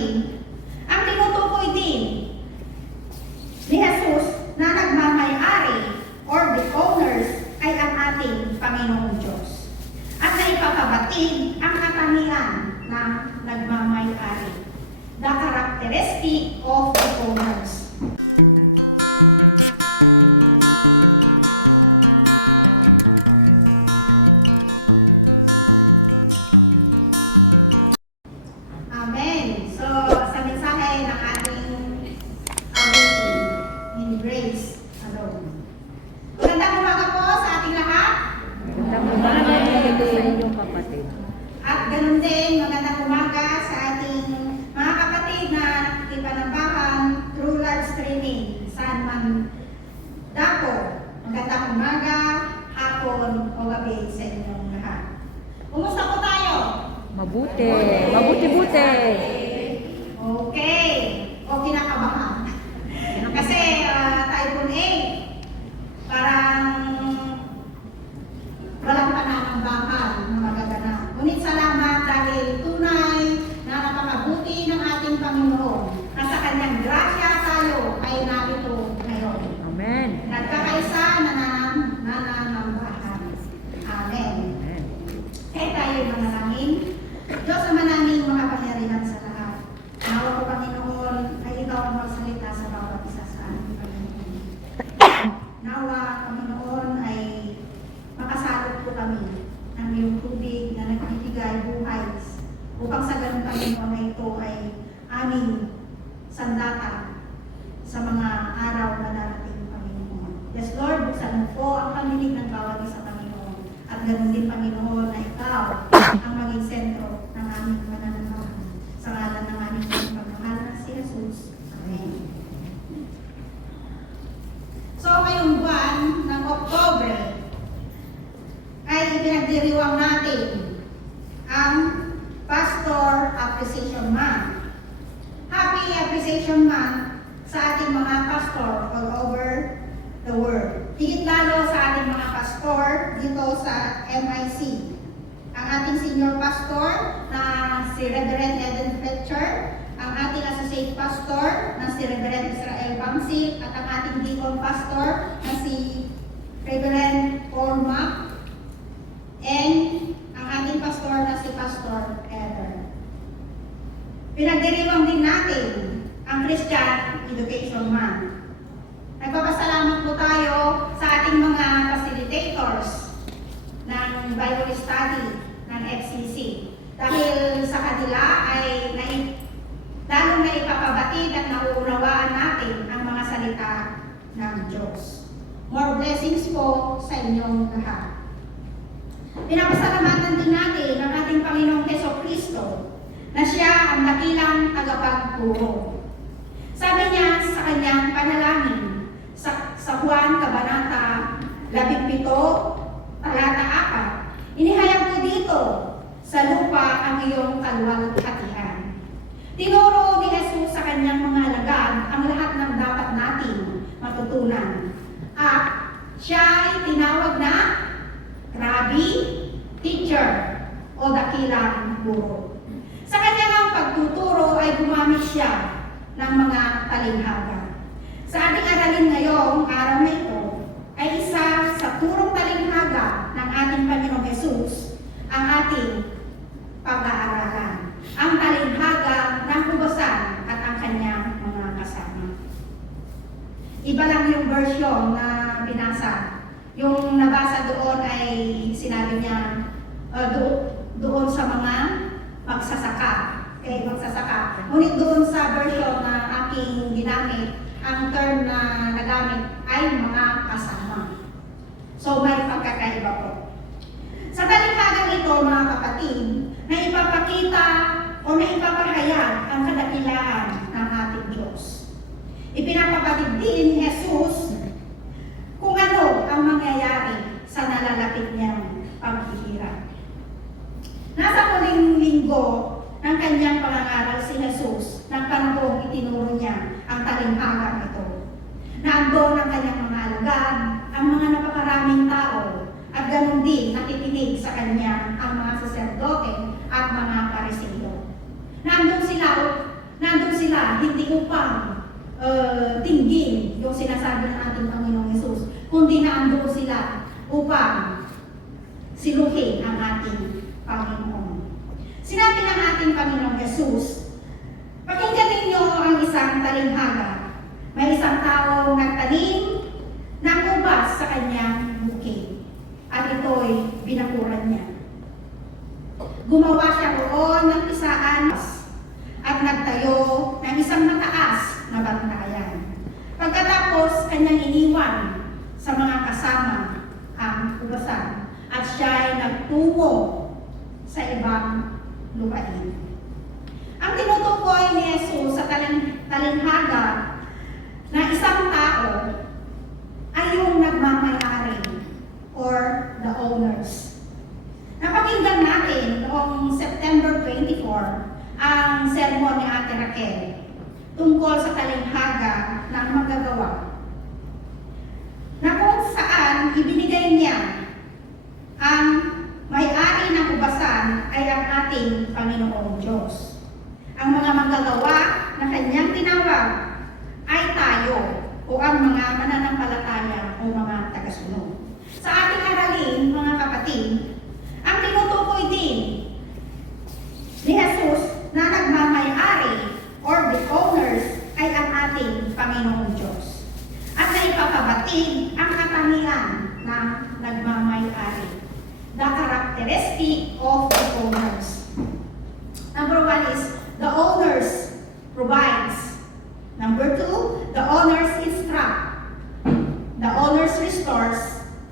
natin, ang tinutukoy din ni Jesus na nagmamay-ari or the owners ay ang ating Panginoong Diyos. At na ipapabatid ang katangian ng nagmamay-ari. The characteristic of the owners. Amen. So, sa mensahe ng ating awaiting in grace alone. Magandang umaga po sa ating lahat. Magandang umaga sa inyong kapatid. At ganun din, magandang umaga sa ating mga kapatid na ipanambahan through live streaming saan man dako. Magandang umaga, hapon o gabi sa inyong lahat. Kumusta po tayo? Mabuti. Mabuti-buti. Okay. O kinakabahan. Kasi Typhoon 8, parang walang pananambahan na magaganap. Ngunit salamat dahil tunay na napakabuti ng ating Panginoon na sa kanyang grasya tayo ay narito ngayon. Amen. Nagkakaisa na nananambahan. Amen. Amen. Kaya tayo manalangin. Diyos ang mananging makapangyarihan sa lahat. Nawa ko, Panginoon, ay ikaw ang magsalita sa bawat isa sa ating Panginoon. Nawa, Panginoon, ay makasalot po kami ng iyong tubig na nagbibigay buhay upang sa ganun, Panginoon, na ito ay aming sandata sa mga araw na darating, Panginoon. Yes, Lord, buksan mo po ang pamilig ng bawat isa, Panginoon. At ganun din, Panginoon, na ikaw ang maging sentro ng aming pananambahan. Sa ngalan ng aming pagmamahal na si Jesus. Amen. So, ngayong buwan ng Oktubre ay ipinagdiriwang natin ang Pastor Appreciation Month. Happy Appreciation Month sa ating mga pastor all over the world. Higit lalo sa ating mga pastor dito sa MIC. Ang ating senior pastor na si Reverend Eden Fletcher, ang ating associate pastor na si Reverend Israel Bangsil, at ang ating deacon pastor na si Reverend Paul Mac, and ang ating pastor na si Pastor Heather. Pinagdiriwang din natin ang Christian Education Month. Nagpapasalamat po tayo sa ating mga facilitators ng Bible Study ng FCC. Dahil sa kanila ay lalong na ipapabatid at nauunawaan natin ang mga salita ng Diyos. More blessings po sa inyong lahat. Pinapasalamatan din natin ang ating Panginoong Jesucristo na siya ang dakilang tagapagturo. Sabi niya sa kanyang panalangin sa Juan Kabanata 17, talata 4, inihayag ko dito sa lupa ang iyong kalwalhatian. Tinuro ni Jesus sa kanyang mga alagad ang lahat ng dapat natin matutunan. At siya ay tinawag na Rabbi, Teacher, o dakilang guro. Sa kanyang pagtuturo ay gumamit siya ng mga talinghaga. Sa ating aralin ngayong araw na ito ay isa sa turong talinghaga ng ating Panginoong Jesus ang ating pag-aaralan. Ang talinghaga ng hubasan at ang kanyang mga kasama. Iba lang yung version na binasa. Yung nabasa doon ay sinabi niya doon sa mga magsasaka. Magsasaka. Ngunit doon sa version na aking ginamit, ang term na nagamit ay mga kasama. So may pagkakaiba po. Sa talinghagang ito, mga kapatid, na ipapakita o na ipapahayag ang kadakilaan ng ating Diyos. Ipinapabatid din ni Jesus kung ano ang mangyayari sa nalalapit niyang paghihirap. Nasa huling linggo ng kanyang pangangaral si Jesus ng panahong itinuro niya ang talinghaga ito. Naandon ang kanyang mga alagad, ang mga napakaraming tao, at ganun din nakikinig sa kanya ang mga saserdote at mga pariseo. Naandun sila hindi upang tinggin yung sinasabi ng ating Panginoong Hesus, kundi naandun sila upang siluhin ang ating Panginoon. Sinabi ng ating Panginoong Hesus, pakinggan ninyo ang isang talinghaga. May isang taong nagtanim ng ubas sa kanyang bukid, at ito'y binakuran niya. Gumawa siya roon ng pisaan at nagtayo ng isang mataas na bantayan. Pagkatapos, kanyang iniwan sa mga kasama ang ubasan at siya ay nagtungo sa ibang lupain. Ang tinutukoy ni Jesus sa talinghaga na isang tao ay yung nagmamayari or the owners. Napakinggan natin noong September 24 ang sermon ni Ate Raquel tungkol sa talinghaga ng manggagawa, na kung saan ibinigay niya ang may-ari ng ubasan ay ang ating Panginoong Diyos. Ang mga manggagawa na kanyang tinawag ay tayo o ang mga mananampalataya o mga tagasunod. Sa ating aralin, mga kapatid, ang tinutukoy din ni Jesus na nagmamay-ari or the owners ay ang ating Panginoong Diyos. At naipapabatid ang katangian ng nagmamay-ari. The characteristic of the owners. Number 1 is the owners provides. Number 2, the owners instruct. The owners restores.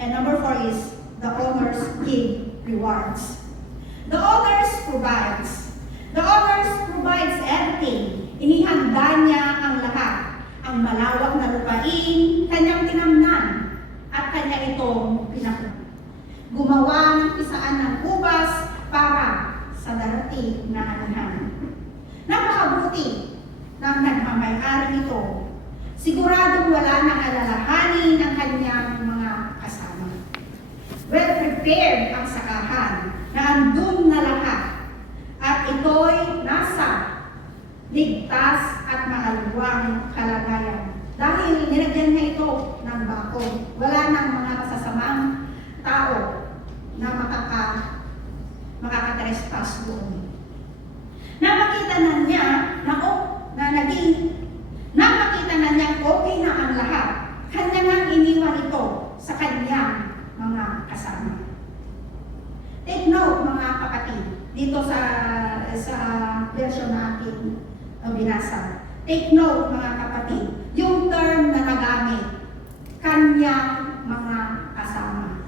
And number 4 is the owners give rewards. The owners provides. The owners provides everything. Inihanda niya ang lahat. Ang malawak na lupain, kanyang tinamnan, at kanya itong pinakuha. Gumawa ng pisaan ng ubas para sa darating na anihan. Napakabuti ng nagmamay-ari ito. Siguradong wala nang alalahanin ang kanyang mga kasama. Well prepared ang sakahan na andun na lahat, at ito'y nasa ligtas at mahalwang kalagayan. Dahil nilagyan niya ito ng bakod. Wala nang mga masasamang tao na makaka-trespass doon. Napakita na niya napakita na niya okay na ang lahat. Kanya nang iniwan ito sa kanyang mga kasama. Take note, mga kapatid, dito sa version natin binasa. Take note, mga kapatid, yung term na nagamit, kanyang mga kasama.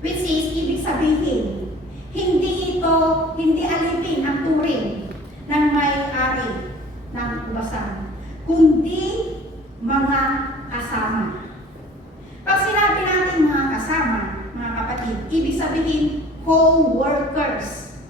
Which is, ibig sabihin, hindi alipin ang turing ng may-ari ng ubasan, kundi mga kasama. Pag sinabi natin mga kasama, mga kapatid, ibig sabihin co-workers,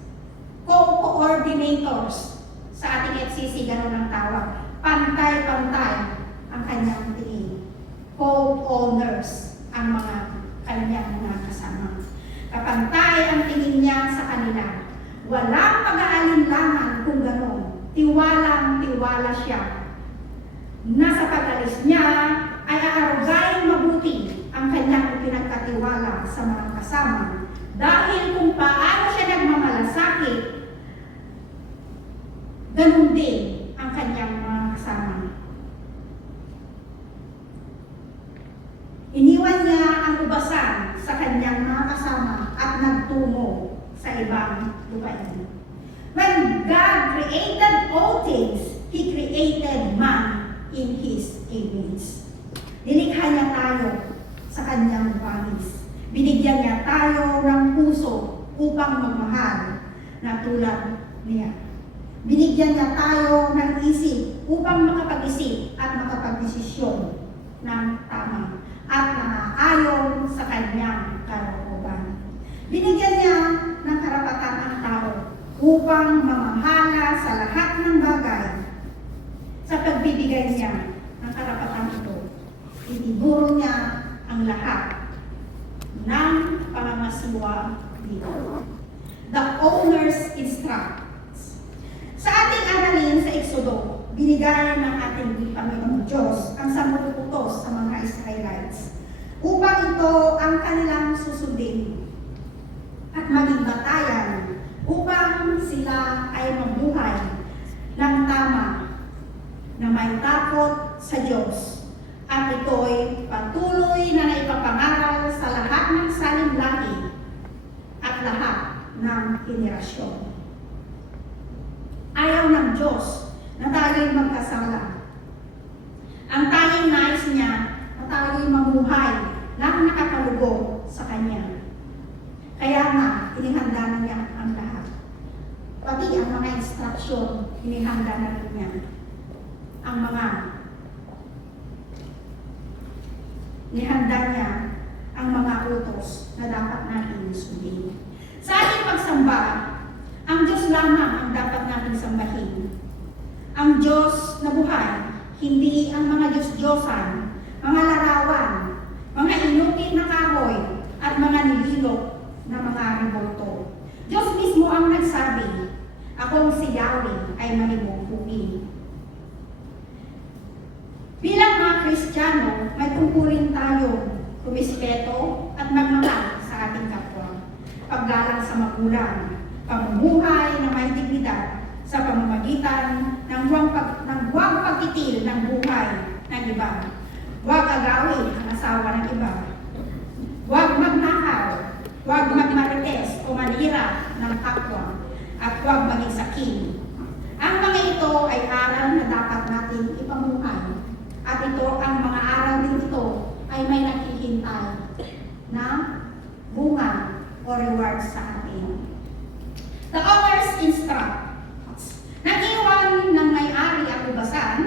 co-coordinators. Sa ating FCC, gano'n ang tawag. Pantay-pantay ang kanyang tingin. Co-owners ang mga kanyang mga kasama. Kapantay ang tingin niya sa kanila. Walang pag-aalinlangan kung gano'n. Tiwalang-tiwala siya na sa pag-alis niya ay aarugayin mabuti ang kanyang pinagkatiwala sa mga kasama. Dahil kung paano siya nagmamalasakit, ganun din ang kanyang mga kasama. Iniwan niya ang ubasan sa kanyang mga kasama at nagtungo sa ibang lupain. When God created all things, He created man in His image. Nilikha niya tayo sa kanyang wangis. Binigyan niya tayo ng puso upang magmahal na tulad niya. Binigyan niya tayo ng isip upang makapag-isip at makapag-desisyon ng tama at nakaayon sa kanyang kalooban. Binigyan niya ng karapatan ang tao upang mamahala sa lahat ng bagay. Sa pagbibigay niya ng karapatan ito, itinuro niya ang lahat ng pangangasiwa dito. The owners instructs. Sa ating aralin sa Exodo, binigay ng ating Panginoong Diyos ang 10 utos sa mga Israelites upang ito ang kanilang susundin at maging batayan upang sila ay mabuhay ng tama na may takot sa Diyos at ito'y patuloy na naipapangaral sa lahat ng salimlahi at lahat ng henerasyon. Ayaw ng Diyos na tayo'y magkasala. Ang tanging nais niya na tayo'y mamuhay ng nakakalugod sa Kanya. Kaya nga, inihanda na niya ang lahat. Pati ang mga instruksyon, inihanda na rin niya. Inihanda niya ang mga utos na dapat natin sundin. Sa ating pagsamba, ang Diyos lamang ang dapat natin sambahin. Ang Diyos na buhay, hindi ang mga Diyos-Diyosan, mga larawan, mga inukit na kahoy, at mga nililok na mga rebolto. Diyos mismo ang nagsabi, akong si Yahweh ay manimuhuin. Bilang mga Kristiyano, may tungkulin tayo rumispeto at magmahal sa ating kapwa. Paggalang sa magulang, pamumuhay na may dignidad sa pamamagitan ng huwag pagtitil ng buhay ng iba. Huwag agawin ang asawa ng iba. Huwag magnakaw, huwag magmarites o manira ng kapwa, at huwag maging sakim. Ang mga ito ay aral na dapat nating ipamuhay. At ito, ang mga aral din ito ay may naghihintay na bunga o reward sa atin. The owner's instructs. Nag-iwan ng may-ari ang ubasan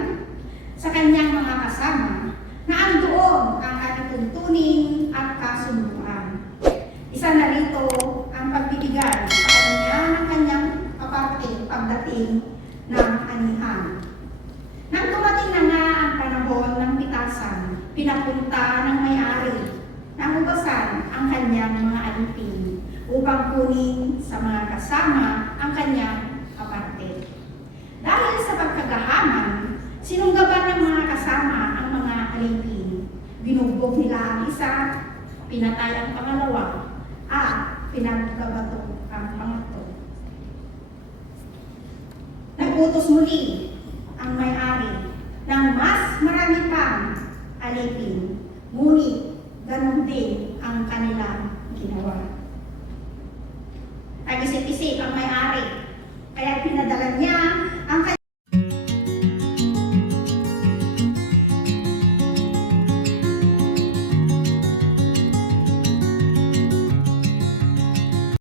sa kanyang mga kasama na andoon ang ating tuntunin at kasunduan. Isa na rito ang pagbibigay sa kanya ng kanyang kaparte pagdating ng anihan. Nang dumating na nga ang panahon ng pitasan, pinapunta ng may-ari ng ubasan ang kanyang mga alipin upang kunin sa mga kasama ang kanyang kaparte. Dahil sa pagkagahaman, sinunggaban ng mga kasama ang mga alipin. Binugbog nila ang isa, pinatay ang pangalawa, at pinagbabato ang pangatlo. Nagutos muli ang may-ari ng mas marami pang alipin, ngunit ganun din ang kanilang ginawa. Nag-isip-isip ang may-ari, kaya pinadala niya